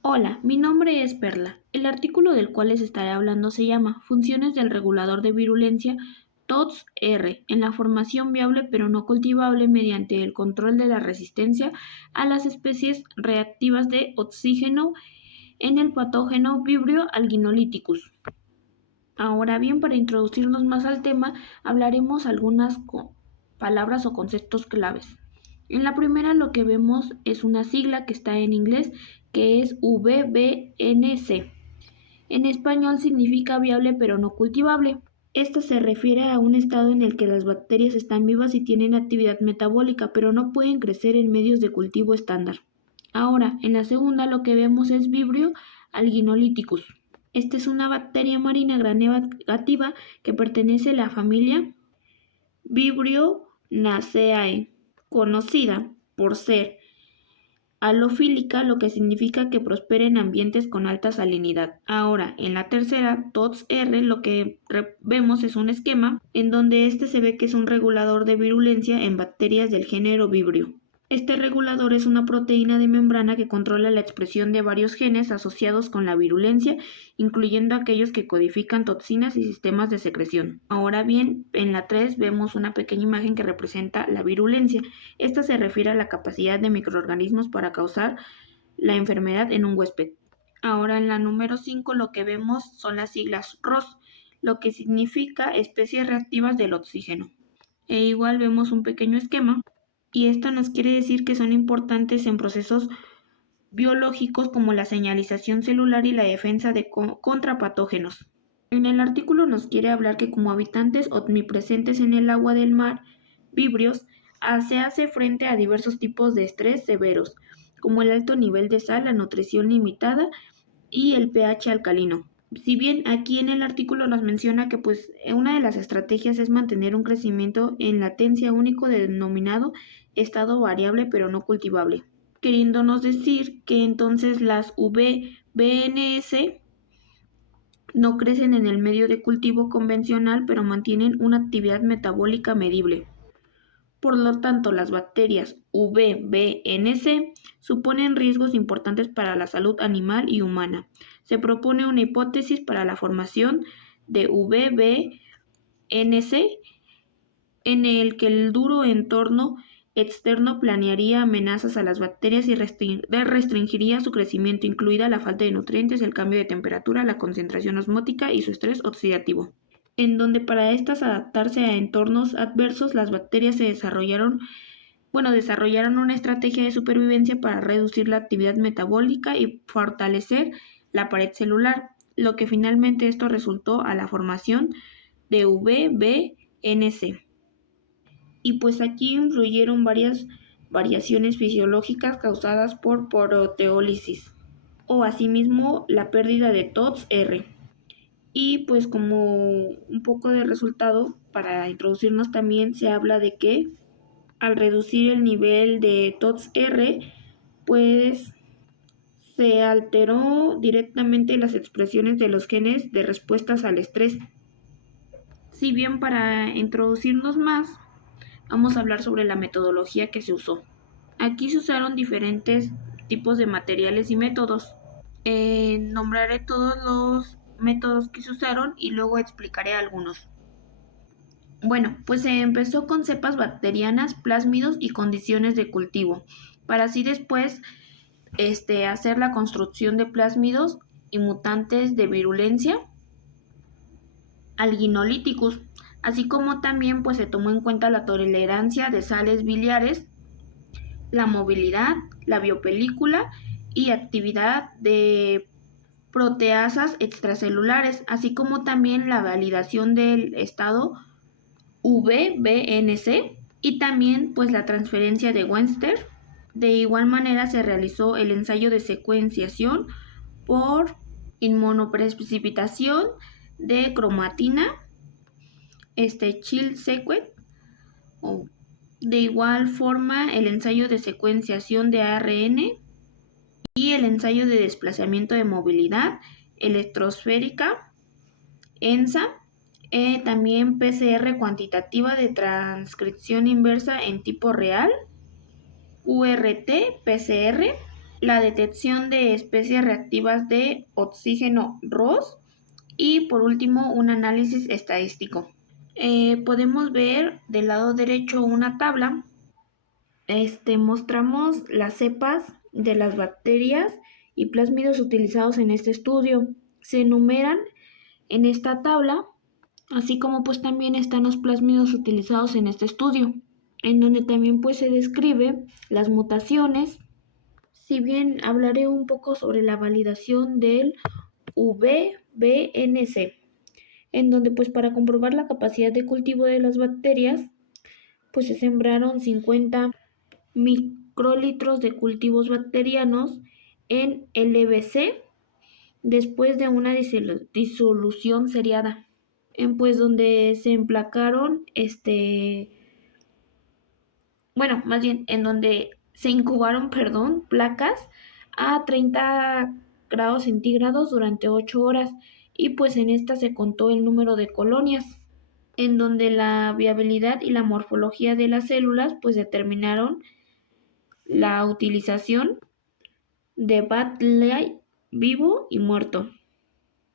Hola, mi nombre es Perla. El artículo del cual les estaré hablando se llama Funciones del regulador de virulencia TOTS-R en la formación viable pero no cultivable mediante el control de la resistencia a las especies reactivas de oxígeno en el patógeno Vibrio alginoliticus. Ahora bien, para introducirnos más al tema, hablaremos algunas palabras o conceptos claves. En la primera lo que vemos es una sigla que está en inglés que es VBNC. En español significa viable pero no cultivable. Esto se refiere a un estado en el que las bacterias están vivas y tienen actividad metabólica, pero no pueden crecer en medios de cultivo estándar. Ahora, en la segunda lo que vemos es Vibrio alginoliticus. Esta es una bacteria marina gram negativa que pertenece a la familia Vibrionaceae, conocida por ser halofílica, lo que significa que prospera en ambientes con alta salinidad. Ahora, en la tercera, TOTS-R, lo que vemos es un esquema en donde este se ve que es un regulador de virulencia en bacterias del género Vibrio. Este regulador es una proteína de membrana que controla la expresión de varios genes asociados con la virulencia, incluyendo aquellos que codifican toxinas y sistemas de secreción. Ahora bien, en la 3 vemos una pequeña imagen que representa la virulencia. Esta se refiere a la capacidad de microorganismos para causar la enfermedad en un huésped. Ahora en la número 5 lo que vemos son las siglas ROS, lo que significa especies reactivas del oxígeno. E igual vemos un pequeño esquema y esto nos quiere decir que son importantes en procesos biológicos como la señalización celular y la defensa contra patógenos. En el artículo nos quiere hablar que como habitantes omnipresentes en el agua del mar, vibrios, se hace frente a diversos tipos de estrés severos, como el alto nivel de sal, la nutrición limitada y el pH alcalino. Si bien aquí en el artículo nos menciona que pues una de las estrategias es mantener un crecimiento en latencia único denominado estado variable pero no cultivable, queriéndonos decir que entonces las VBNS no crecen en el medio de cultivo convencional pero mantienen una actividad metabólica medible. Por lo tanto, las bacterias VBNC suponen riesgos importantes para la salud animal y humana. Se propone una hipótesis para la formación de VBNC en el que el duro entorno externo planearía amenazas a las bacterias y restringiría su crecimiento, incluida la falta de nutrientes, el cambio de temperatura, la concentración osmótica y su estrés oxidativo, en donde para estas adaptarse a entornos adversos, las bacterias desarrollaron una estrategia de supervivencia para reducir la actividad metabólica y fortalecer la pared celular, lo que finalmente esto resultó a la formación de VBNC. Y pues aquí influyeron varias variaciones fisiológicas causadas por proteólisis o asimismo la pérdida de TOTS-R. Y pues como un poco de resultado, para introducirnos también se habla de que al reducir el nivel de TOTS-R, pues se alteró directamente las expresiones de los genes de respuestas al estrés. Si bien para introducirnos más, vamos a hablar sobre la metodología que se usó. Aquí se usaron diferentes tipos de materiales y métodos. Nombraré todos los métodos que se usaron y luego explicaré algunos. Bueno, pues se empezó con cepas bacterianas, plásmidos y condiciones de cultivo, para así después hacer la construcción de plásmidos y mutantes de virulencia alginolíticos, así como también pues se tomó en cuenta la tolerancia de sales biliares, la movilidad, la biopelícula y actividad de proteasas extracelulares, así como también la validación del estado VBNC y también pues la transferencia de Western. De igual manera se realizó el ensayo de secuenciación por inmunoprecipitación de cromatina, chill sequence, o de igual forma el ensayo de secuenciación de ARN y el ensayo de desplazamiento de movilidad electrosférica, ENSA, también PCR cuantitativa de transcripción inversa en tipo real, QRT-PCR, la detección de especies reactivas de oxígeno ROS y por último un análisis estadístico. Podemos ver del lado derecho una tabla. Mostramos las cepas de las bacterias y plásmidos utilizados en este estudio. Se enumeran en esta tabla, así como pues también están los plásmidos utilizados en este estudio, en donde también pues se describe las mutaciones. Si bien hablaré un poco sobre la validación del VBNC, en donde pues para comprobar la capacidad de cultivo de las bacterias, pues se sembraron 50 microlitros de cultivos bacterianos en LBC después de una disolución seriada, en pues donde se emplacaron bueno, más bien en donde se incubaron, perdón, placas a 30 grados centígrados durante 8 horas y pues en esta se contó el número de colonias, en donde la viabilidad y la morfología de las células pues determinaron la utilización de Batley vivo y muerto.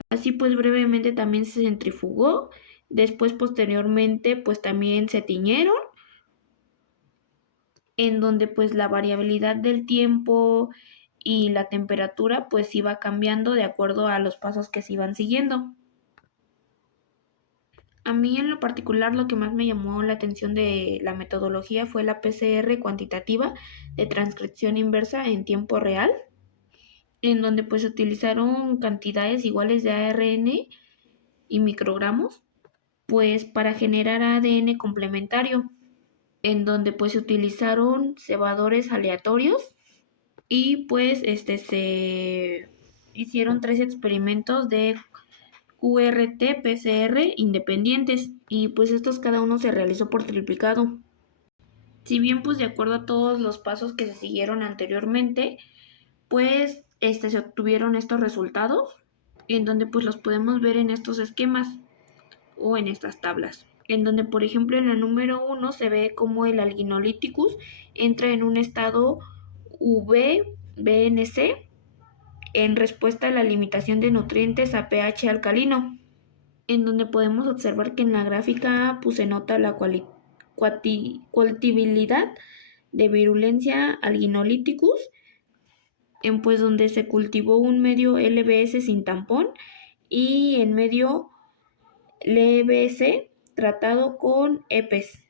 Así pues brevemente también se centrifugó, después posteriormente pues también se tiñeron, en donde pues la variabilidad del tiempo y la temperatura pues iba cambiando de acuerdo a los pasos que se iban siguiendo. A mí en lo particular lo que más me llamó la atención de la metodología fue la PCR cuantitativa de transcripción inversa en tiempo real, en donde pues se utilizaron cantidades iguales de ARN y microgramos pues para generar ADN complementario, en donde pues se utilizaron cebadores aleatorios y pues se hicieron 3 experimentos de QRT-PCR independientes y pues estos cada uno se realizó por triplicado. Si bien pues de acuerdo a todos los pasos que se siguieron anteriormente, pues se obtuvieron estos resultados en donde pues los podemos ver en estos esquemas o en estas tablas, en donde por ejemplo en la número 1 se ve como el Alginolithicus entra en un estado VBNC en respuesta a la limitación de nutrientes a pH alcalino, en donde podemos observar que en la gráfica pues, se nota la cultibilidad de virulencia alginolithicus, en pues donde se cultivó un medio LBS sin tampón y en medio LBS tratado con EPES,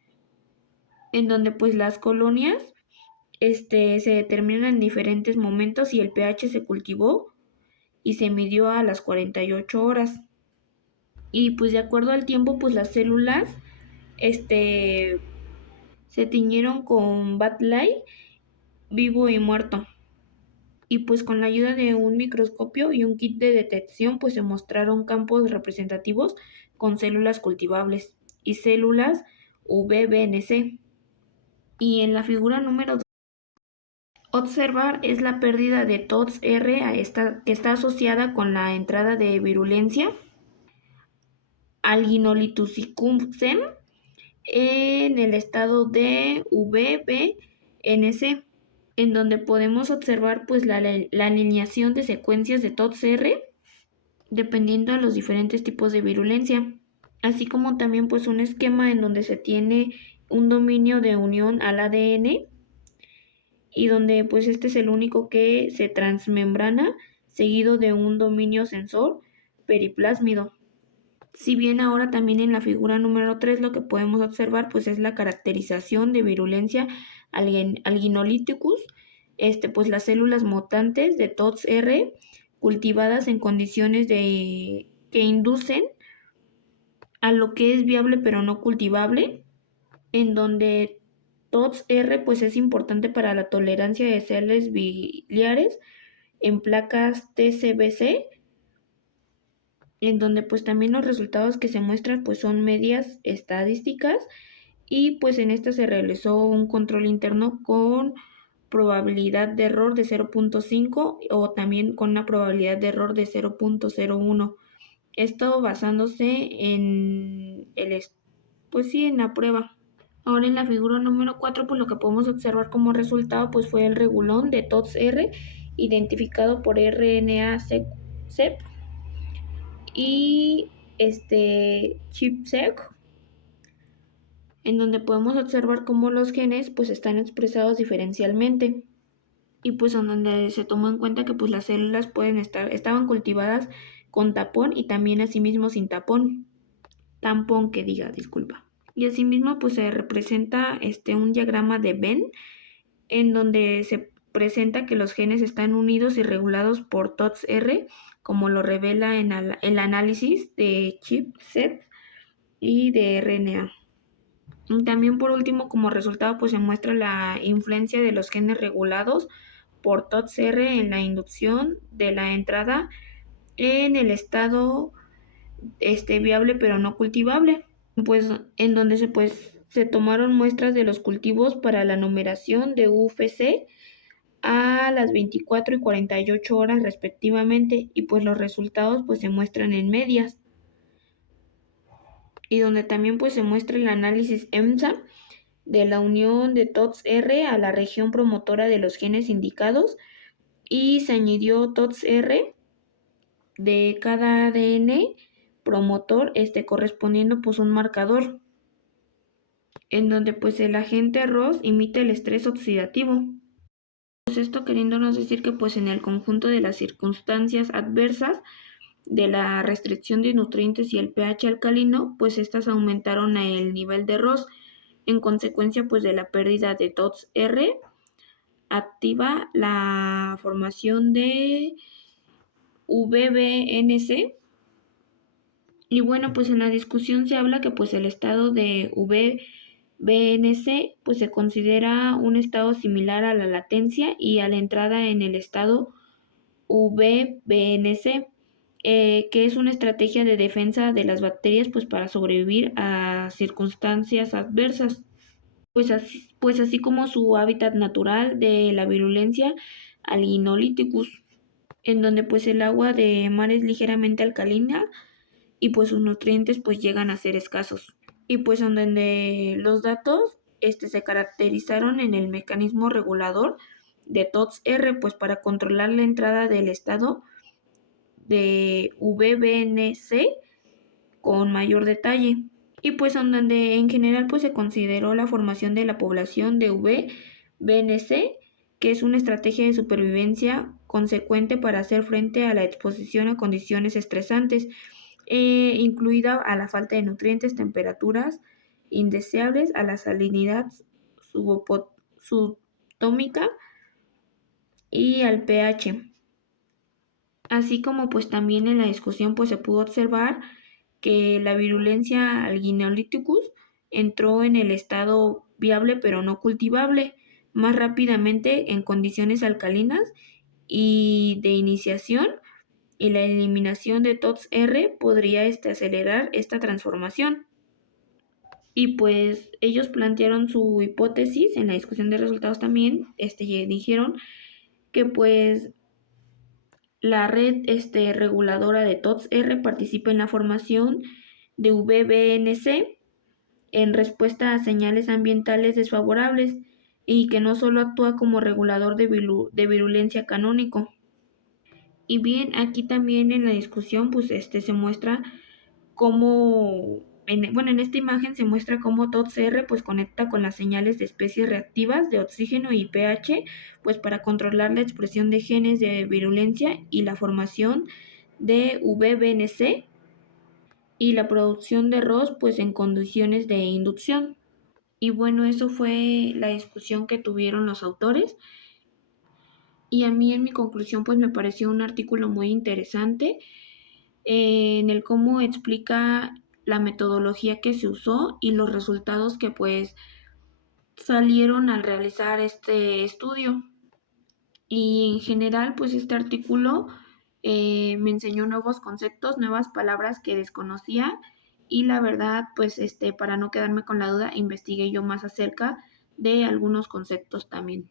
en donde pues las colonias se determinan en diferentes momentos y el pH se cultivó y se midió a las 48 horas. Y pues de acuerdo al tiempo, pues las células se tiñeron con Batley vivo y muerto. Y pues con la ayuda de un microscopio y un kit de detección, pues se mostraron campos representativos con células cultivables y células VBNC. Y en la figura número 2, observar es la pérdida de TOTS-R que está asociada con la entrada de virulencia alginolithusicum-sem en el estado de VBNC, en donde podemos observar pues la alineación de secuencias de TOTS-R dependiendo de los diferentes tipos de virulencia, así como también pues un esquema en donde se tiene un dominio de unión al ADN y donde pues este es el único que se transmembrana seguido de un dominio sensor periplásmido. Si bien ahora también en la figura número 3 lo que podemos observar pues es la caracterización de virulencia alginolithicus, pues las células mutantes de TOTS-R cultivadas en condiciones que inducen a lo que es viable pero no cultivable, en donde TOTS-R pues es importante para la tolerancia de sales biliares en placas TCBC, en donde pues también los resultados que se muestran pues son medias estadísticas y pues en esta se realizó un control interno con probabilidad de error de 0.5 o también con una probabilidad de error de 0.01. Esto basándose en pues sí, en la prueba. Ahora en la figura número 4 pues lo que podemos observar como resultado pues fue el regulón de TOTS-R identificado por RNA-seq y ChIP-seq, en donde podemos observar cómo los genes pues están expresados diferencialmente y pues en donde se tomó en cuenta que pues las células estaban cultivadas con tapón y también asimismo sin tampón que diga, disculpa. Y asimismo pues se representa un diagrama de Venn en donde se presenta que los genes están unidos y regulados por TOTS-R, como lo revela en el análisis de chipset y de RNA. Y también por último, como resultado, pues se muestra la influencia de los genes regulados por TOTS-R en la inducción de la entrada en el estado viable pero no cultivable, pues en donde se tomaron muestras de los cultivos para la numeración de UFC a las 24 y 48 horas respectivamente, y pues los resultados pues se muestran en medias, y donde también pues se muestra el análisis EMSA de la unión de TOTS-R a la región promotora de los genes indicados, y se añadió TOTS-R de cada ADN promotor correspondiendo pues un marcador, en donde pues el agente ROS imita el estrés oxidativo. Pues esto queriéndonos decir que pues en el conjunto de las circunstancias adversas de la restricción de nutrientes y el pH alcalino, pues estas aumentaron el nivel de ROS. En consecuencia pues de la pérdida de TOTS-R activa la formación de VBNC. Y bueno, pues en la discusión se habla que pues el estado de VBNC pues se considera un estado similar a la latencia y a la entrada en el estado VBNC, que es una estrategia de defensa de las bacterias pues para sobrevivir a circunstancias adversas, pues así como su hábitat natural de la virulencia Alginoliticus, en donde pues el agua de mar es ligeramente alcalina y pues sus nutrientes pues llegan a ser escasos. Y pues en donde los datos se caracterizaron en el mecanismo regulador de TOTS-R pues para controlar la entrada del estado de VBNC con mayor detalle. Y pues en donde en general pues se consideró la formación de la población de VBNC, que es una estrategia de supervivencia consecuente para hacer frente a la exposición a condiciones estresantes, incluida a la falta de nutrientes, temperaturas indeseables, a la salinidad subtómica y al pH. Así como pues también en la discusión pues se pudo observar que la virulencia Alginoliticus entró en el estado viable pero no cultivable más rápidamente en condiciones alcalinas y de iniciación, y la eliminación de TOTS-R podría acelerar esta transformación. Y pues ellos plantearon su hipótesis en la discusión de resultados también, dijeron que pues la red reguladora de TOTS-R participa en la formación de VBNC en respuesta a señales ambientales desfavorables y que no solo actúa como regulador de virulencia canónico. Y bien, aquí también en la discusión pues se muestra cómo, en esta imagen se muestra cómo TOTS-R pues conecta con las señales de especies reactivas de oxígeno y pH pues para controlar la expresión de genes de virulencia y la formación de VBNC y la producción de ROS pues en condiciones de inducción. Y bueno, eso fue la discusión que tuvieron los autores. Y a mí en mi conclusión pues me pareció un artículo muy interesante en el cómo explica la metodología que se usó y los resultados que pues salieron al realizar este estudio. Y en general pues este artículo me enseñó nuevos conceptos, nuevas palabras que desconocía, y la verdad pues para no quedarme con la duda investigué yo más acerca de algunos conceptos también.